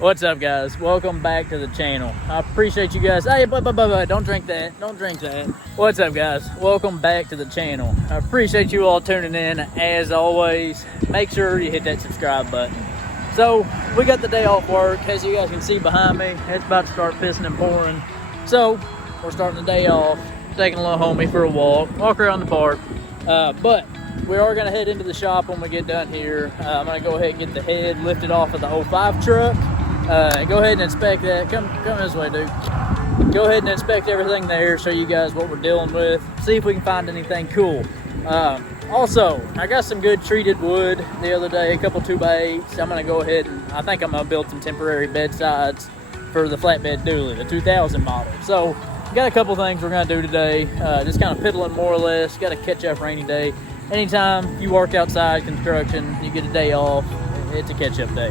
What's up, guys? Welcome back to the channel. I appreciate you guys. Hey, don't drink that. Don't drink that. What's up, guys? Welcome back to the channel. I appreciate you all tuning in. As always, make sure you hit that subscribe button. So, we got the day off work. As you guys can see behind me, it's about to start pissing and pouring. So, we're starting the day off, taking a little homie for a walk around the park. But we are going to head into the shop when we get done here. I'm going to go ahead and get the head lifted off of the 05 truck. Go ahead and inspect that. Come this way, dude. Go ahead and inspect everything there, show you guys what we're dealing with, see if we can find anything cool. Also, I got some good treated wood the other day, a couple 2x8s. I'm going to go ahead and I think I'm going to build some temporary bedsides for the flatbed dually, the 2000 model. So, got a couple things we're going to do today. Just kind of piddling more or less. Got a catch-up rainy day. Anytime you work outside construction, you get a day off, it's a catch-up day.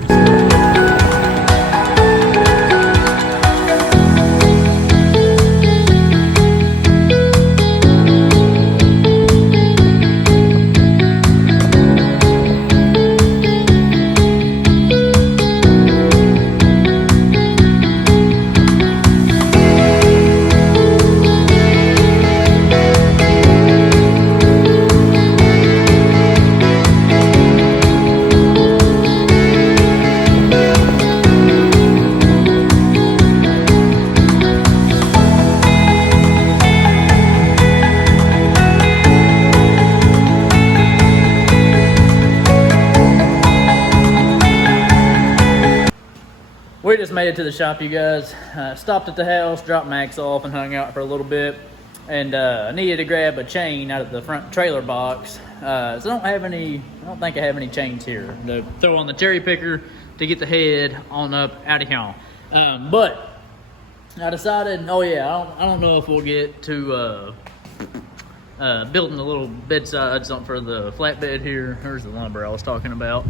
We just made it to the shop, you guys. Stopped at the house, dropped Max off, and hung out for a little bit. And I needed to grab a chain out of the front trailer box. So I don't think I have any chains here to throw on the cherry picker to get the head on up out of here. But I decided, I don't know if we'll get to building the little bedsides for the flatbed here. Here's the lumber I was talking about.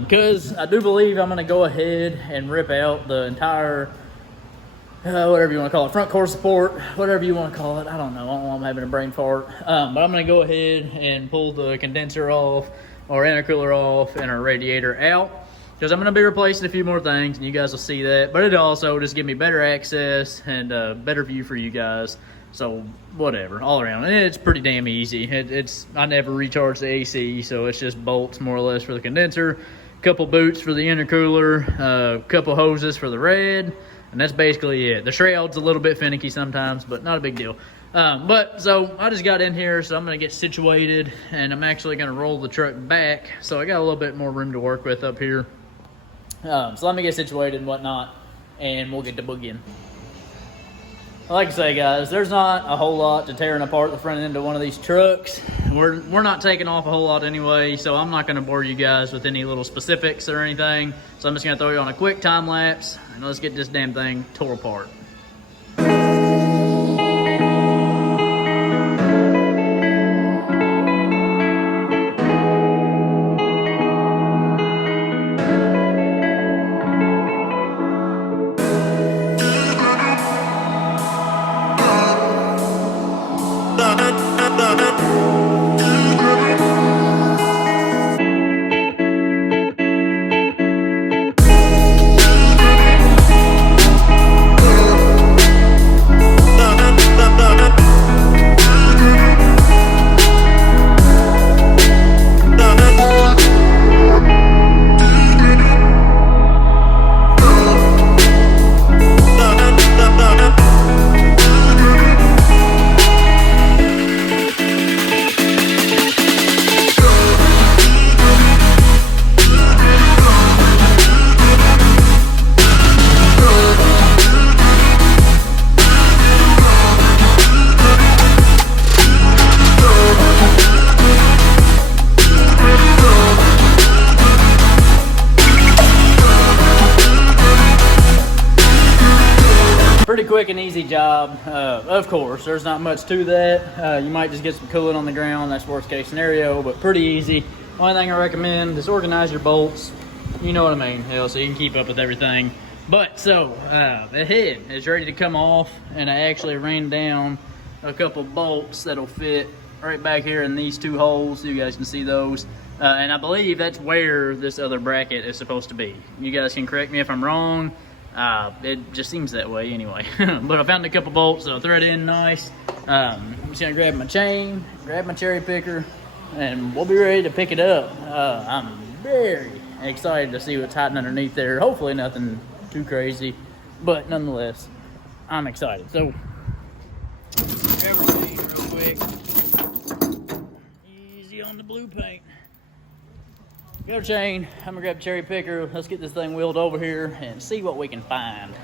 Because I do believe I'm going to go ahead and rip out the entire, whatever you want to call it, front core support, whatever you want to call it. I don't know. I'm having a brain fart. But I'm going to go ahead and pull the condenser off, our intercooler off, and our radiator out. Because I'm going to be replacing a few more things, and you guys will see that. But it also just give me better access and a better view for you guys. So whatever, all around, and it's pretty damn easy. I never recharge the AC, so it's just bolts more or less for the condenser, a couple boots for the intercooler, a couple hoses for the red, and that's basically it. The shroud's a little bit finicky sometimes, but not a big deal. So I just got in here, so I'm gonna get situated, and I'm actually gonna roll the truck back, so I got a little bit more room to work with up here. So let me get situated and whatnot, and we'll get to boogieing. Like I say, guys, there's not a whole lot to tearing apart the front end of one of these trucks. We're not taking off a whole lot anyway, so I'm not going to bore you guys with any little specifics or anything. So I'm just going to throw you on a quick time lapse, and let's get this damn thing tore apart. Pretty quick and easy job. Of course, there's not much to that. You might just get some coolant on the ground. That's worst case scenario, but pretty easy. Only thing I recommend is organize your bolts. You know what I mean, hell, so you can keep up with everything. But so the head is ready to come off, and I actually ran down a couple bolts that'll fit right back here in these two holes. You guys can see those. And I believe that's where this other bracket is supposed to be. You guys can correct me if I'm wrong. It just seems that way anyway. But I found a couple bolts, so I'll thread in nice. I'm just gonna grab my chain, grab my cherry picker, and we'll be ready to pick it up. I'm very excited to see what's hiding underneath there. Hopefully nothing too crazy, but nonetheless, I'm excited. So, grab our chain real quick. Easy on the blue paint. Got our chain. I'm gonna grab a cherry picker. Let's get this thing wheeled over here and see what we can find.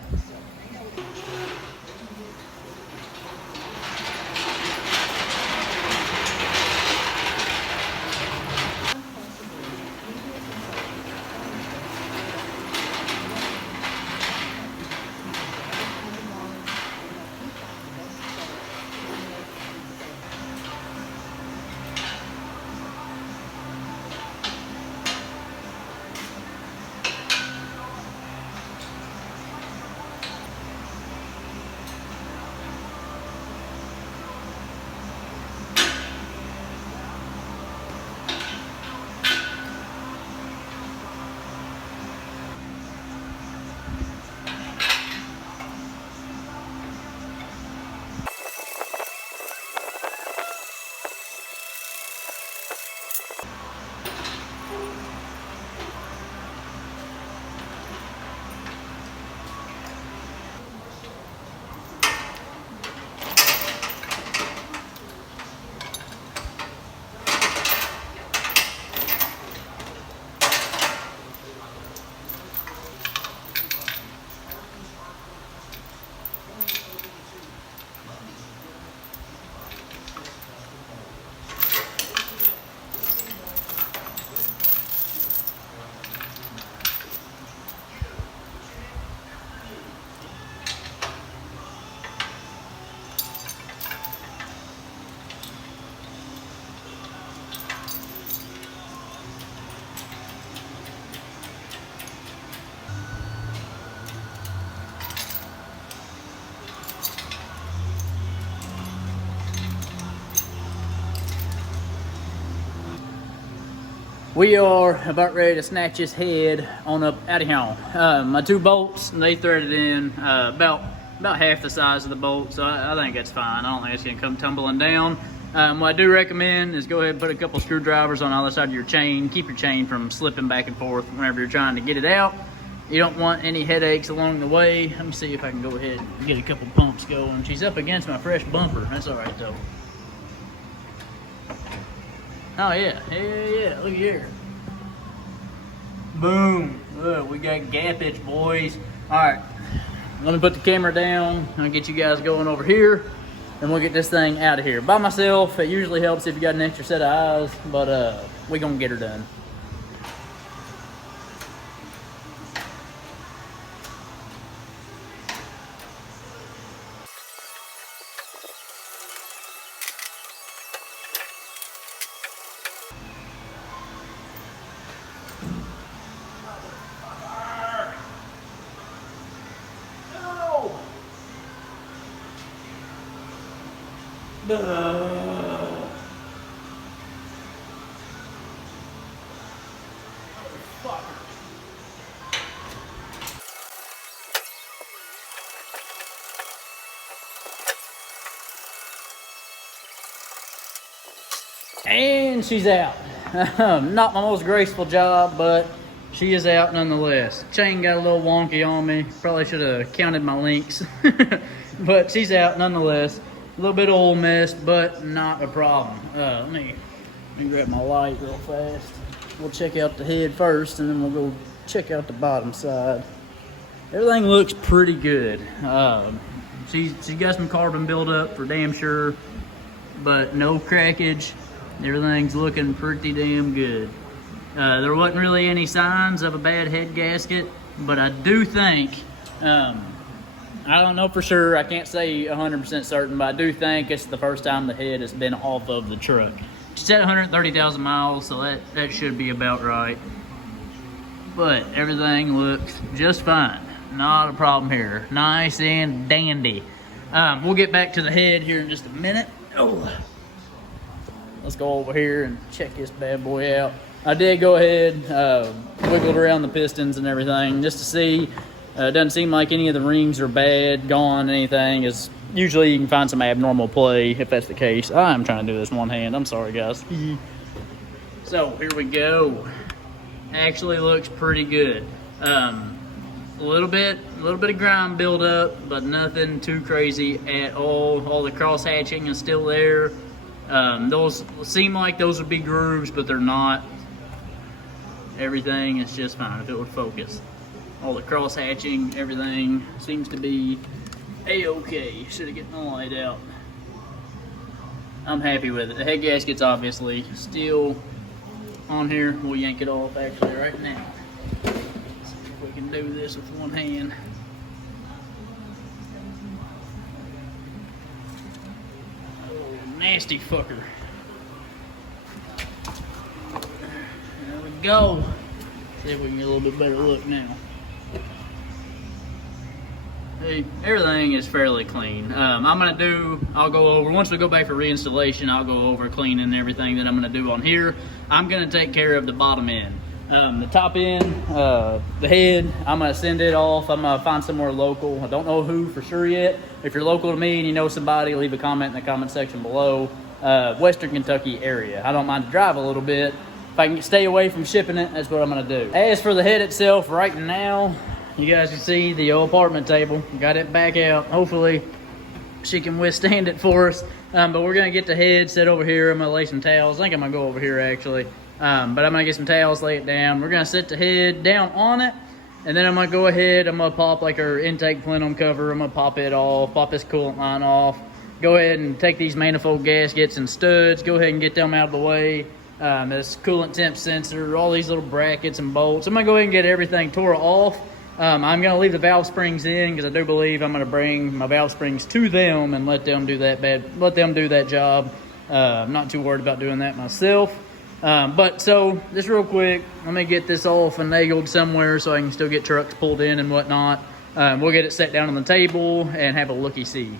We are about ready to snatch his head on up out of here. My two bolts, they threaded in about half the size of the bolt, so I think that's fine. I don't think it's gonna come tumbling down. What I do recommend is go ahead and put a couple screwdrivers on either side of your chain. Keep your chain from slipping back and forth whenever you're trying to get it out. You don't want any headaches along the way. Let me see if I can go ahead and get a couple pumps going. She's up against my fresh bumper. That's all right though. Oh yeah, yeah, look here. Boom, look, we got gappage, boys. All right, let me put the camera down. I'll get you guys going over here, and we'll get this thing out of here. By myself, it usually helps if you got an extra set of eyes, but we gonna get her done. And she's out. Not my most graceful job, but she is out nonetheless. Chain got a little wonky on me. Probably should have counted my links. But she's out nonetheless. A little bit of oil mess, but not a problem. Let me grab my light real fast. We'll check out the head first, and then we'll go check out the bottom side. Everything looks pretty good. She's got some carbon buildup for damn sure, but no crackage. Everything's looking pretty damn good. There wasn't really any signs of a bad head gasket, but I do think, I don't know for sure, I can't say 100% certain, but I do think it's the first time the head has been off of the truck. She's at 130,000 miles, so that should be about right. But everything looks just fine. Not a problem here. Nice and dandy. We'll get back to the head here in just a minute. Oh, let's go over here and check this bad boy out. I did go ahead, wiggled around the pistons and everything just to see. It doesn't seem like any of the rings are bad, gone, anything. Is usually you can find some abnormal play if that's the case. I'm trying to do this one hand. I'm sorry, guys. So here we go. Actually looks pretty good. A little bit of grime buildup, but nothing too crazy at all. All the cross hatching is still there. Those seem like those would be grooves, but they're not. Everything is just fine if it would focus. All the cross hatching, everything seems to be a-okay. Should have gotten the light out. I'm happy with it. The head gasket's obviously still on here. We'll yank it off actually right now. See if we can do this with one hand. Oh, nasty fucker. There we go. See if we can get a little bit better look now. Hey, everything is fairly clean. I'll go over, once we go back for reinstallation, I'll go over cleaning everything that I'm gonna do on here. I'm gonna take care of the bottom end. The top end, the head, I'm gonna send it off. I'm gonna find somewhere local. I don't know who for sure yet. If you're local to me and you know somebody, leave a comment in the comment section below. Western Kentucky area. I don't mind to drive a little bit. If I can stay away from shipping it, that's what I'm gonna do. As for the head itself, right now, you guys can see the old apartment table. Got it back out. Hopefully she can withstand it for us. But we're gonna get the head set over here. I'm gonna lay some towels. I think I'm gonna go over here actually. But I'm gonna get some towels, lay it down. We're gonna set the head down on it. And then I'm gonna go ahead, I'm gonna pop like our intake plenum cover. I'm gonna pop it off, pop this coolant line off. Go ahead and take these manifold gaskets and studs. Go ahead and get them out of the way. This coolant temp sensor, all these little brackets and bolts. I'm gonna go ahead and get everything tore off. I'm going to leave the valve springs in because I do believe I'm going to bring my valve springs to them and let them do that job. I'm not too worried about doing that myself. But so just real quick, let me get this all finagled somewhere so I can still get trucks pulled in and whatnot. We'll get it set down on the table and have a looky-see.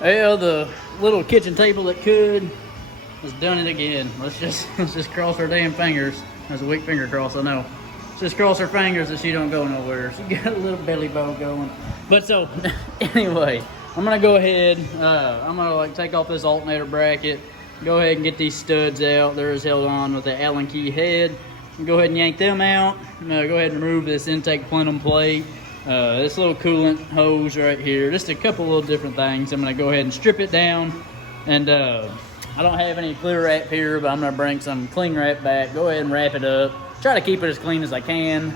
Well, the little kitchen table that could has done it again. Let's just cross our damn fingers. That's a weak finger cross, I know. Let's just cross our fingers that she don't go nowhere. She got a little belly bow going. But so, anyway, I'm gonna go ahead. I'm gonna like take off this alternator bracket. Go ahead and get these studs out. They're held on with the Allen key head. Go ahead and yank them out. I'm gonna go ahead and remove this intake plenum plate. This little coolant hose right here, just a couple little different things. I'm gonna go ahead and strip it down, and I don't have any clear wrap here, but I'm gonna bring some cling wrap back. Go ahead and wrap it up. Try to keep it as clean as I can,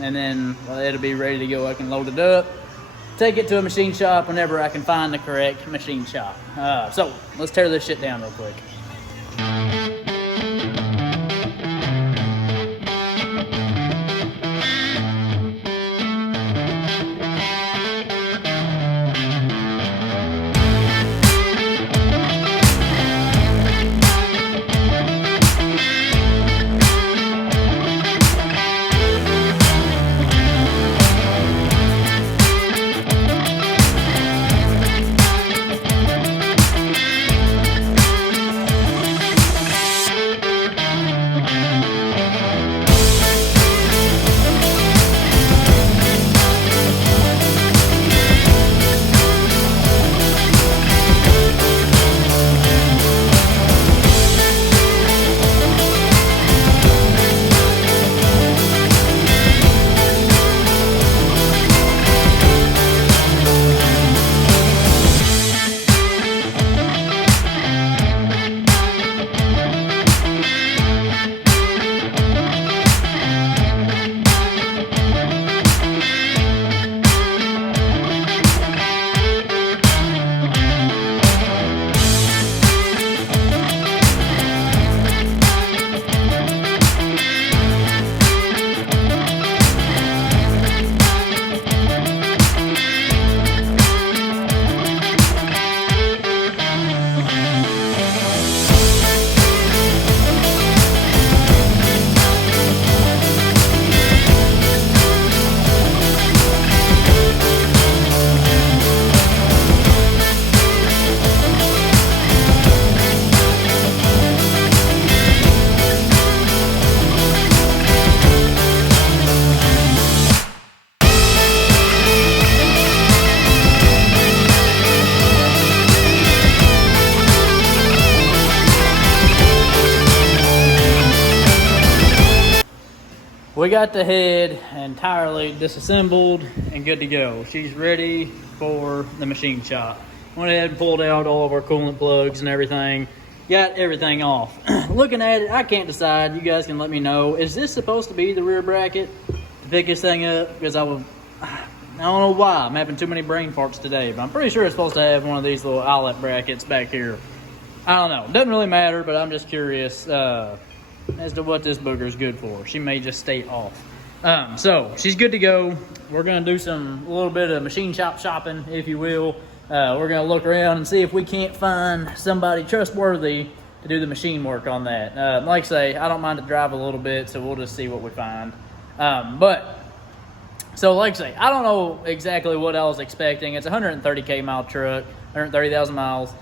and then it'll be ready to go. I can load it up, take it to a machine shop whenever I can find the correct machine shop. So let's tear this shit down real quick. we got the head entirely disassembled and good to go. She's ready for the machine shop. Went ahead and pulled out all of our coolant plugs and everything. Got everything off. Looking at it, I can't decide. You guys can let me know. Is this supposed to be the rear bracket to pick this thing up? Because I don't know why. I'm having too many brain farts today, but I'm pretty sure it's supposed to have one of these little eyelet brackets back here. I don't know. Doesn't really matter, but I'm just curious as to what this booger is good for. She may just stay off. So she's good to go. We're gonna do a little bit of machine shop shopping, if you will. We're gonna look around and see if we can't find somebody trustworthy to do the machine work on that. Like I say, I don't mind to drive a little bit, so we'll just see what we find. So like I say, I don't know exactly what I was expecting. It's a 130K mile truck, 130,000 miles,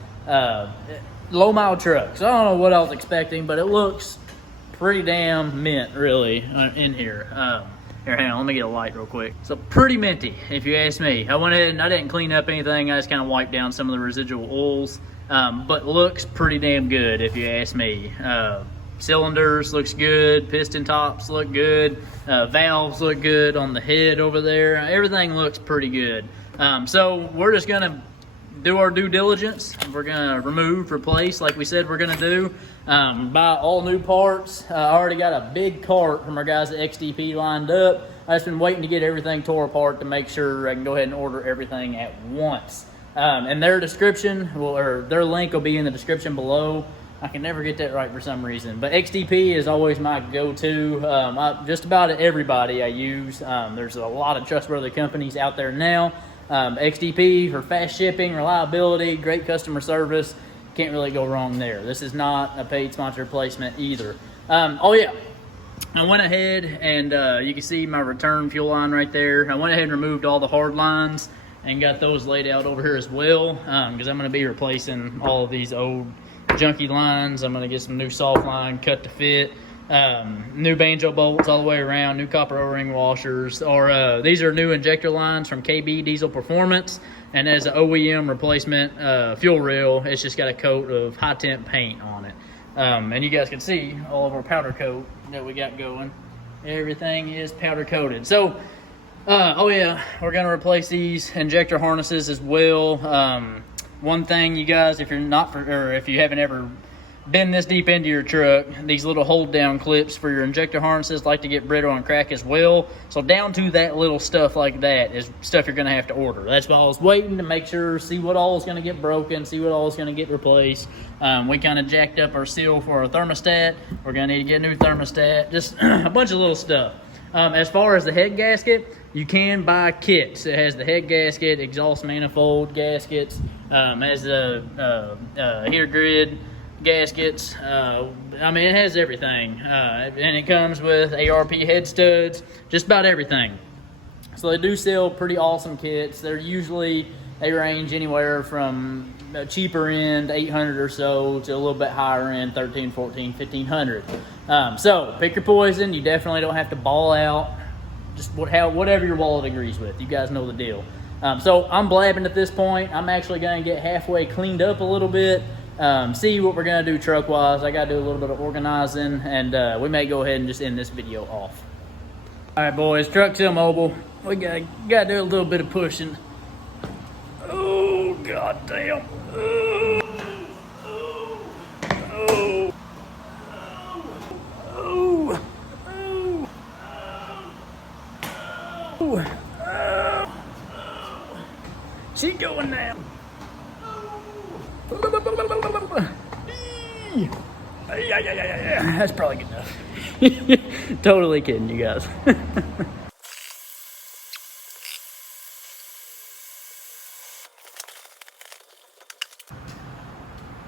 low mile truck. So I don't know what I was expecting, but it looks pretty damn mint, really, in here. Here, hang on, let me get a light real quick. So pretty minty, if you ask me. I went ahead and I didn't clean up anything. I just kind of wiped down some of the residual oils, but looks pretty damn good, if you ask me. Cylinders looks good, piston tops look good, valves look good on the head over there. Everything looks pretty good. So we're just gonna do our due diligence. We're gonna remove, replace, like we said we're gonna do. Buy all new parts. I already got a big cart from our guys at XDP lined up. I've just been waiting to get everything tore apart to make sure I can go ahead and order everything at once. And their description, or their link will be in the description below. I can never get that right for some reason, but XDP is always my go-to. Just about everybody I use. There's a lot of trustworthy companies out there now. XDP for fast shipping, reliability, great customer service. Can't really go wrong there. This is not a paid sponsor placement either. Oh yeah, I went ahead and you can see my return fuel line right there. I went ahead and removed all the hard lines and got those laid out over here as well, because I'm going to be replacing all of these old junky lines. I'm going to get some new soft line cut to fit. New banjo bolts all the way around, new copper O-ring washers, or these are new injector lines from KB Diesel Performance, and as an OEM replacement fuel rail, it's just got a coat of high temp paint on it. And you guys can see all of our powder coat that we got going. Everything is powder coated. So oh yeah, we're going to replace these injector harnesses as well. One thing, you guys, if you haven't ever been this deep into your truck, these little hold down clips for your injector harnesses like to get brittle and crack as well. So down to that little stuff like that is stuff you're going to have to order. That's why I was waiting to make sure, see what all is going to get broken, see what all is going to get replaced. We kind of jacked up our seal for our thermostat. We're going to need to get a new thermostat, just a bunch of little stuff. As far as the head gasket, you can buy kits. It has the head gasket, exhaust manifold gaskets, has the heater grid gaskets. I mean, it has everything. And it comes with ARP head studs, just about everything. So they do sell pretty awesome kits. They range anywhere from a cheaper end, 800 or so, to a little bit higher end, 13, 14, 1500. So pick your poison. You definitely don't have to ball out. Just whatever your wallet agrees with. You guys know the deal. So I'm blabbing at this point. I'm actually going to get halfway cleaned up a little bit. See what we're going to do truck-wise. I got to do a little bit of organizing, and we may go ahead and just end this video off. All right, boys, truck till mobile. We got to do a little bit of pushing. Oh, god damn. Oh. She going now. Yeah. That's probably good enough. Totally kidding, you guys.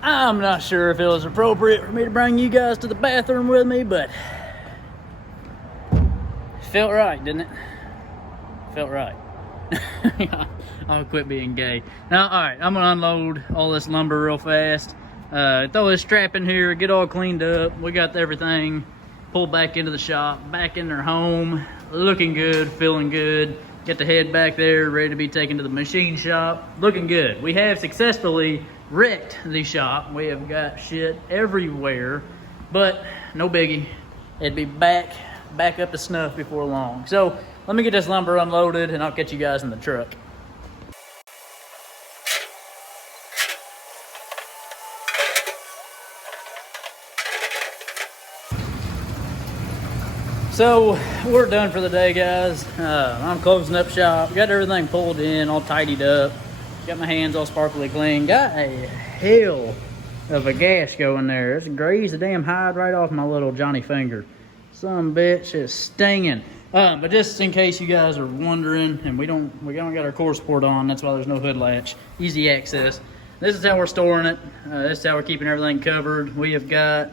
I'm not sure if it was appropriate for me to bring you guys to the bathroom with me, but it felt right, didn't it? Felt right. I'll quit being gay. Now, all right, I'm gonna unload all this lumber real fast. Throw this strap in here, get all cleaned up. We got everything pulled back into the shop, back in their home, looking good, feeling good. Get the head back there, ready to be taken to the machine shop, looking good. We have successfully wrecked the shop. We have got shit everywhere, but no biggie. It'd be back back up to snuff before long. So let me get this lumber unloaded and I'll catch you guys in the truck. So we're done for the day, guys. I'm closing up shop. Got everything pulled in, all tidied up. Got my hands all sparkly clean. Got a hell of a gash going there. It's grazed the damn hide right off my little Johnny finger. Some bitch is stinging. But just in case you guys are wondering, and we don't got our core support on, that's why there's no hood latch. Easy access. This is how we're storing it. This is how we're keeping everything covered. We have got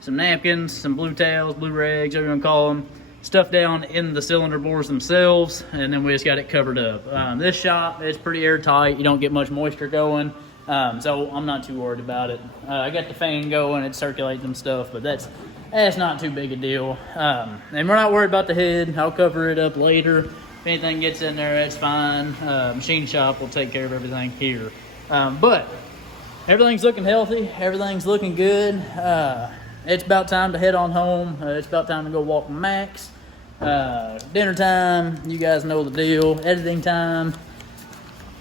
some napkins, some blue towels, blue rags, whatever you want to call them, stuff down in the cylinder bores themselves, and then we just got it covered up. This shop is pretty airtight. You don't get much moisture going, so I'm not too worried about it. I got the fan going, it's circulating some stuff, but that's not too big a deal. And we're not worried about the head. I'll cover it up later. If anything gets in there, that's fine. Machine shop will take care of everything here. But everything's looking healthy. Everything's looking good. It's about time to head on home. It's about time to go walk Max. Dinner time, you guys know the deal. Editing time.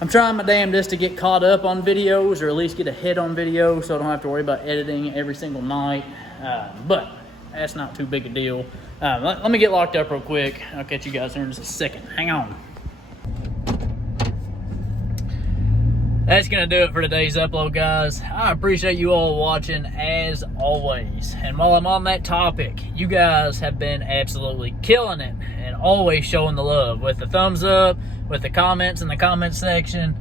I'm trying my damnedest to get caught up on videos, or at least get ahead on videos, so I don't have to worry about editing every single night. But that's not too big a deal. Let me get locked up real quick. I'll catch you guys here in just a second. Hang on. That's going to do it for today's upload, guys. I appreciate you all watching, as always. And while I'm on that topic, you guys have been absolutely killing it and always showing the love with the thumbs up, with the comments in the comment section,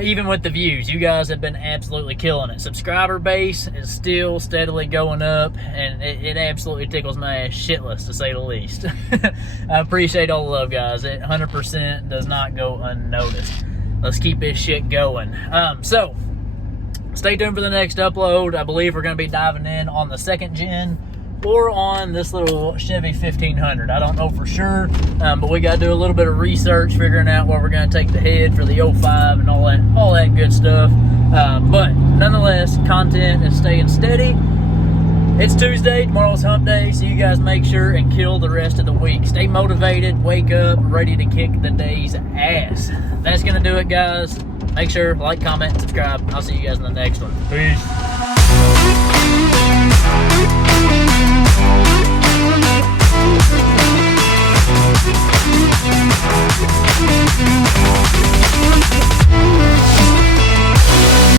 even with the views. You guys have been absolutely killing it. Subscriber base is still steadily going up, and it absolutely tickles my ass shitless, to say the least. I appreciate all the love, guys. It 100% does not go unnoticed. Let's keep this shit going. So, stay tuned for the next upload. I believe we're going to be diving in on the 2nd gen or on this little Chevy 1500. I don't know for sure, but we got to do a little bit of research, figuring out where we're going to take the head for the 05 and all that good stuff. But nonetheless, content is staying steady. It's Tuesday, tomorrow's hump day, so you guys make sure and kill the rest of the week. Stay motivated, wake up, ready to kick the day's ass. That's going to do it, guys. Make sure, like, comment, subscribe. I'll see you guys in the next one. Peace.